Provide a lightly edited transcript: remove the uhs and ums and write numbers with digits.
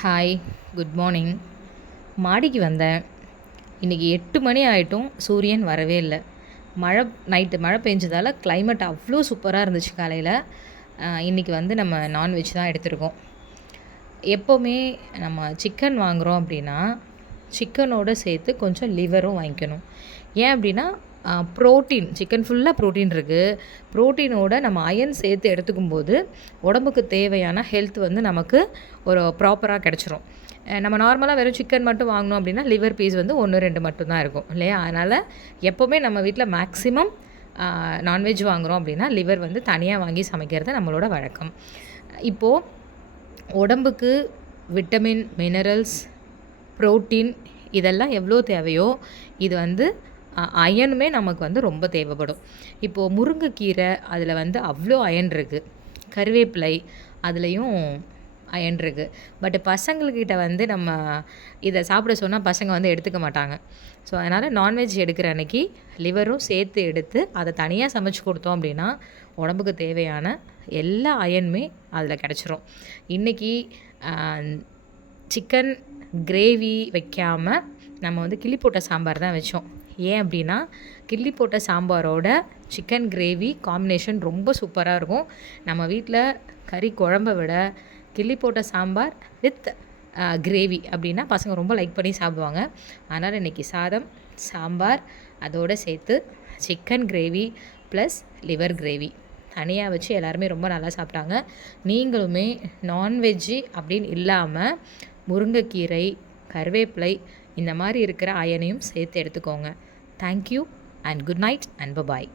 Hi, good morning. மாடிக்கு வந்தேன். இன்றைக்கி 8 மணி ஆகிட்டும், சூரியன் வரவே இல்லை. நைட்டு மழை பெஞ்சதால் கிளைமேட் அவ்வளோ சூப்பராக இருந்துச்சு காலையில். இன்றைக்கி நம்ம நான்வெஜ் தான் எடுத்திருக்கோம். எப்போவுமே நம்ம சிக்கன் வாங்குகிறோம் அப்படின்னா, சிக்கனோடு சேர்த்து கொஞ்சம் லிவரும் வாங்கிக்கணும். ஏன் அப்படின்னா ப்ரோட்டீன், சிக்கன் ஃபுல்லாக ப்ரோட்டீன் இருக்குது. ப்ரோட்டீனோட நம்ம அயன் சேர்த்து எடுத்துக்கும்போது உடம்புக்கு தேவையான ஹெல்த் நமக்கு ஒரு ப்ராப்பராக கிடச்சிரும். நம்ம நார்மலாக வெறும் சிக்கன் மட்டும் வாங்கினோம் அப்படின்னா லிவர் பீஸ் 1, 2 மட்டும்தான் இருக்கும் இல்லையா? அதனால் எப்போவுமே நம்ம வீட்டில் மேக்ஸிமம் நான்வெஜ் வாங்குகிறோம் அப்படின்னா லிவர் தனியாக வாங்கி சமைக்கிறது நம்மளோட வழக்கம். இப்போது உடம்புக்கு விட்டமின், மினரல்ஸ், ப்ரோட்டீன் இதெல்லாம் எவ்வளோ தேவையோ இது அயனுமே நமக்கு ரொம்ப தேவைப்படும். இப்போது முருங்கைக்கீரை அதில் அவ்வளோ அயன் இருக்குது. கருவேப்பிலை அதுலேயும் அயன் இருக்குது. பட் பசங்கள்கிட்ட நம்ம இதை சாப்பிட சொன்னால் பசங்க எடுத்துக்க மாட்டாங்க. ஸோ அதனால் நான்வெஜ் எடுக்கிற அன்றைக்கி லிவரும் சேர்த்து எடுத்து அதை தனியாக சமைச்சு கொடுத்தோம் அப்படின்னா உடம்புக்கு தேவையான எல்லா அயனுமே அதில் கிடச்சிரும். இன்றைக்கி சிக்கன் கிரேவி வைக்காமல் நம்ம கிள்ளி போட்ட சாம்பார் தான் வச்சோம். ஏன் அப்படின்னா கிள்ளி போட்ட சாம்பாரோட சிக்கன் கிரேவி காம்பினேஷன் ரொம்ப சூப்பராக இருக்கும். நம்ம வீட்டில் கறி குழம்பை விட கிள்ளி போட்ட சாம்பார் வித் கிரேவி அப்படின்னா பசங்க ரொம்ப லைக் பண்ணி சாப்பிடுவாங்க. அதனால் இன்றைக்கி சாதம், சாம்பார் அதோடு சேர்த்து chicken gravy plus liver gravy தனியாக வச்சு எல்லாருமே ரொம்ப நல்லா சாப்பிட்டாங்க. நீங்களுமே நான்வெஜ்ஜு அப்படின்னு இல்லாமல் முருங்கைக்கீரை, கருவேப்பிலை இந்த மாதிரி இருக்கிற அயனையும் சேர்த்து எடுத்துக்கோங்க. Thank you and good night and bye bye.